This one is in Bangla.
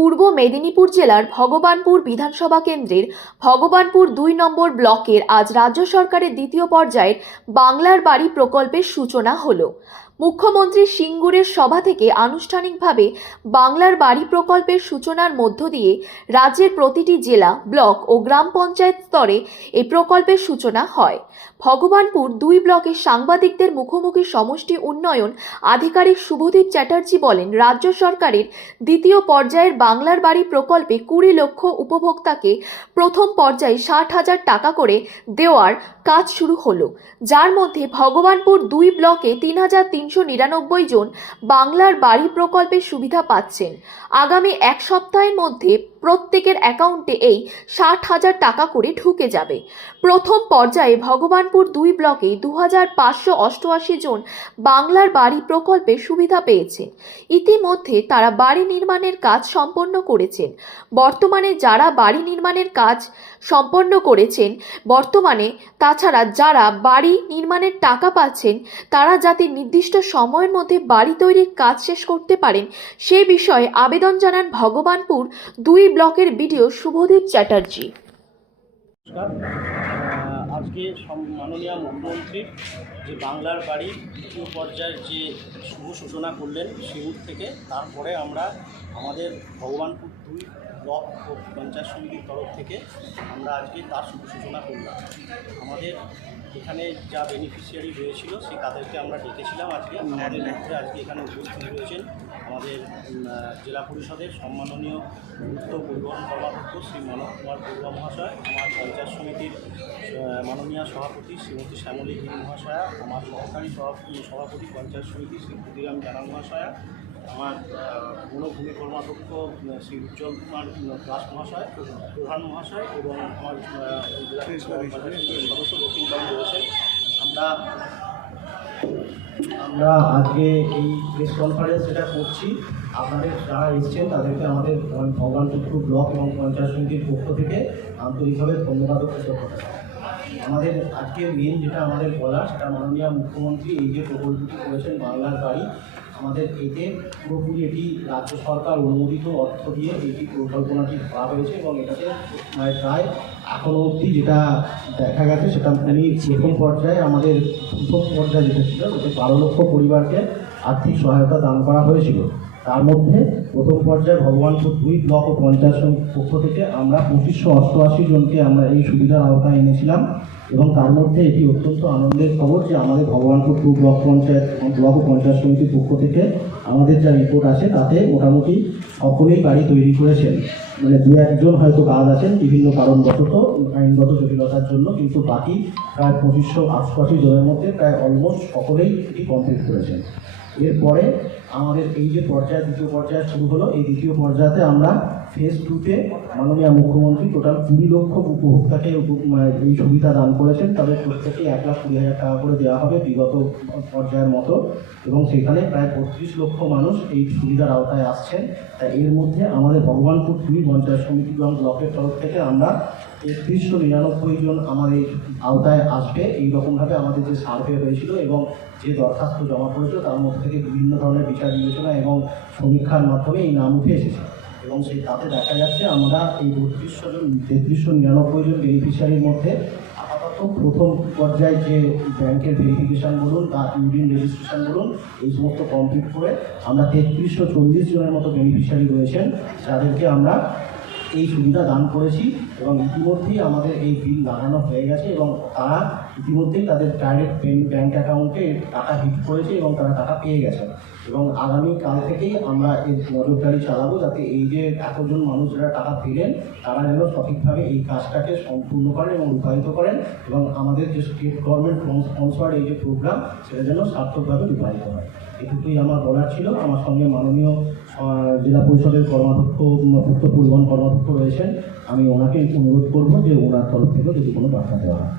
পূর্ব মেদিনীপুর জেলার ভগবানপুর বিধানসভা কেন্দ্রের ভগবানপুর ২ নম্বর ব্লকের আজ রাজ্য সরকারের দ্বিতীয় পর্যায়ের বাংলার বাড়ি প্রকল্পের সূচনা হলো। মুখ্যমন্ত্রী সিঙ্গুরের সভা থেকে আনুষ্ঠানিকভাবে বাংলার বাড়ি প্রকল্পের সূচনার মধ্য দিয়ে রাজ্যের প্রতিটি জেলা, ব্লক ও গ্রাম পঞ্চায়েত স্তরে এই প্রকল্পের সূচনা হয়। ভগবানপুর ২ ব্লকের সাংবাদিকদের মুখোমুখি সমষ্টি উন্নয়ন আধিকারিক শুভদীপ চ্যাটার্জি বলেন, রাজ্য সরকারের দ্বিতীয় পর্যায়ের বাংলার বাড়ি প্রকল্পে ২০ লক্ষ উপভোক্তাকে প্রথম পর্যায়ে ৬০,০০০ টাকা করে দেওয়ার কাজ শুরু হলো, যার মধ্যে ভগবানপুর ২ ব্লকে ৩,৩৯৯ জন বাংলার বাড়ি প্রকল্পের সুবিধা পাচ্ছেন। আগামী এক সপ্তাহের মধ্যে প্রত্যেকের অ্যাকাউন্টে এই ৬০,০০০ টাকা করে ঢুকে যাবে। প্রথম পর্যায়ে ভগবানপুর ২ ব্লকে ২,৫৮৮ জন বাংলার বাড়ি প্রকল্পের সুবিধা পেয়েছেন। ইতিমধ্যে তারা বাড়ি নির্মাণের কাজ সম্পন্ন করেছেন। বর্তমানে যারা বাড়ি নির্মাণের কাজ সম্পন্ন করেছেন, তাছাড়া যারা বাড়ি নির্মাণের টাকা পাচ্ছেন, তারা যাতে নির্দিষ্ট সময়ের মধ্যে বাড়ি তৈরির কাজ শেষ করতে পারেন সে বিষয়ে আবেদন জানান ভগবানপুর ২ ব্লকের বিডিও শুভদীপ চ্যাটার্জি। আজকে মাননীয় মুখ্যমন্ত্রী যে বাংলার বাড়ির দ্বিতীয় পর্যায়ের যে শুভ সূচনা করলেন সিঙ্গুর থেকে, তারপরে আমরা আমাদের ভগবানপুর ২ ব্লক ও পঞ্চায়েত সমিতির তরফ থেকে আমরা আজকে তার শুভ সূচনা করলাম। আমাদের এখানে যা বেনিফিশিয়ারি হয়েছিল সেই তাদেরকে আমরা ডেকেছিলাম। আজকে আমাদের মধ্যে আজকে এখানে উপস্থিত রয়েছেন আমাদের জেলা পরিষদের সম্মাননীয় পূর্ত পরিবহন কর্মাধ্যক্ষ শ্রী মনোজ কুমার বড়ুয়া মহাশয়, আমার পঞ্চায়েত সমিতির মাননীয় সভাপতি শ্রীমতী শ্যামলী হিল মহাশয়া, আমার সহকারী সভাপতি পঞ্চায়েত সমিতি শ্রী ক্ষুদিরাম জানা মহাশয়া, আমার বনভূমি কর্মাধ্যক্ষ শ্রী উজ্জ্বল কুমার দাস মহাশয়, প্রধান মহাশয় এবং আমার জেলা সদস্য দক্ষিণবঙ্গ রয়েছেন। আমরা আজকে এই প্রেস কনফারেন্স যেটা করছি, আপনাদের যারা এসছেন তাদেরকে আমাদের ভগবানপুর ব্লক এবং পঞ্চায়েত সমিতির পক্ষ থেকে আন্তরিকভাবে ধন্যবাদ ও কৃতজ্ঞতা। আমাদের আজকে মেন যেটা আমাদের বলা, সেটা মাননীয় মুখ্যমন্ত্রী এই যে প্রকল্পটি করেছেন বাংলার বাড়ি, আমাদের এতে পুরোপুরি এটি রাজ্য সরকার অনুমোদিত অর্থ দিয়ে এটি পরিকল্পনাটি করা হয়েছে এবং এটাতে প্রায় এখনও অবধি যেটা দেখা গেছে সেটা প্রথম পর্যায়ে আমাদের প্রথম পর্যায়ে যেটা ছিল ওতে ১২ লক্ষ পরিবারকে আর্থিক সহায়তা দান করা হয়েছিল। তার মধ্যে প্রথম পর্যায়ে ভগবানপুর ২ ব্লক ও পঞ্চায়েত সমিতির পক্ষ থেকে আমরা ২৫৮৮ জনকে আমরা এই সুবিধার আওতায় এনেছিলাম এবং তার মধ্যে এটি অত্যন্ত আনন্দের খবর যে আমাদের ভগবানপুর ২ ব্লক ও পঞ্চায়েত সমিতির পক্ষ থেকে আমাদের যা রিপোর্ট আছে তাতে মোটামুটি সকলেই বাড়ি তৈরি করেছেন। মানে ২-১ হয়তো কাজ আছেন বিভিন্ন কারণবশত, আইনগত জটিলতার জন্য, কিন্তু বাকি প্রায় ২৫৮৮ জনের মধ্যে প্রায় অলমোস্ট সকলেই এটি কমপ্লিট করেছেন। এরপরে আমাদের এই যে দ্বিতীয় পর্যায়ে শুরু হলো, এই দ্বিতীয় পর্যায়েতে আমরা ফেজ 2-তে মাননীয় মুখ্যমন্ত্রী টোটাল ২০ লক্ষ উপভোক্তাকে এই সুবিধা দান করেছেন। তাদের প্রত্যেকে ১,২০,০০০ টাকা করে দেওয়া হবে বিগত পর্যায়ের মতো, এবং সেখানে প্রায় ৩২ লক্ষ মানুষ এই সুবিধার আওতায় আসছেন। তাই এর মধ্যে আমাদের ভগবানপুর ২ পঞ্চায়েত সমিতি এবং ব্লকের তরফ থেকে আমরা ৩,৩৯৯ জন আমার এই আওতায় আসবে, এইরকমভাবে আমাদের যে সার্ভে হয়েছিল এবং যে দরখাস্ত জমা পড়েছিল তার মধ্যে থেকে বিভিন্ন ধরনের বিচার বিবেচনা এবং সমীক্ষার মাধ্যমে এই নাম উঠে এসেছে এবং তাতে দেখা যাচ্ছে আমরা এই ৩,৩৯৯ জন বেনিফিশিয়ারির মধ্যে আপাতত প্রথম পর্যায়ে যে ব্যাংকের ভেরিফিকেশান বলুন বা ইউডিএন রেজিস্ট্রেশন বলুন, এই সমস্ত কমপ্লিট করে আমরা ৩,৩৪০ জনের মতো বেনিফিশিয়ারি রয়েছেন যাদেরকে আমরা এই সুবিধা দান করেছি এবং ইতিমধ্যেই আমাদের এই বিল লাগানো হয়ে গেছে এবং তারা ইতিমধ্যেই তাদের ডাইরেক্ট ব্যাঙ্ক অ্যাকাউন্টে টাকা হিট করেছে এবং তারা টাকা পেয়ে গেছে এবং আগামীকাল থেকেই আমরা এর নজরদারি চালাবো যাতে এই যে এতজন মানুষ যারা টাকা পেলেন তারা যেন সঠিকভাবে এই কাজটাকে সম্পূর্ণ করেন এবং রূপায়িত করেন এবং আমাদের যে স্টেট গভর্নমেন্ট স্পন্সর্ড এই যে প্রোগ্রাম সেটা যেন সার্থকভাবে রূপায়িত হয়। এটুকুই আমার বলার ছিল। আমার সঙ্গে মাননীয় জেলা পরিষদের কর্মাধ্যক্ষ, পূর্ত পরিবহন কর্মাধ্যক্ষ রয়েছেন, আমি ওনাকে অনুরোধ করবো যে ওনার তরফ থেকে যদি কোনো বার্তা দেওয়া হয়।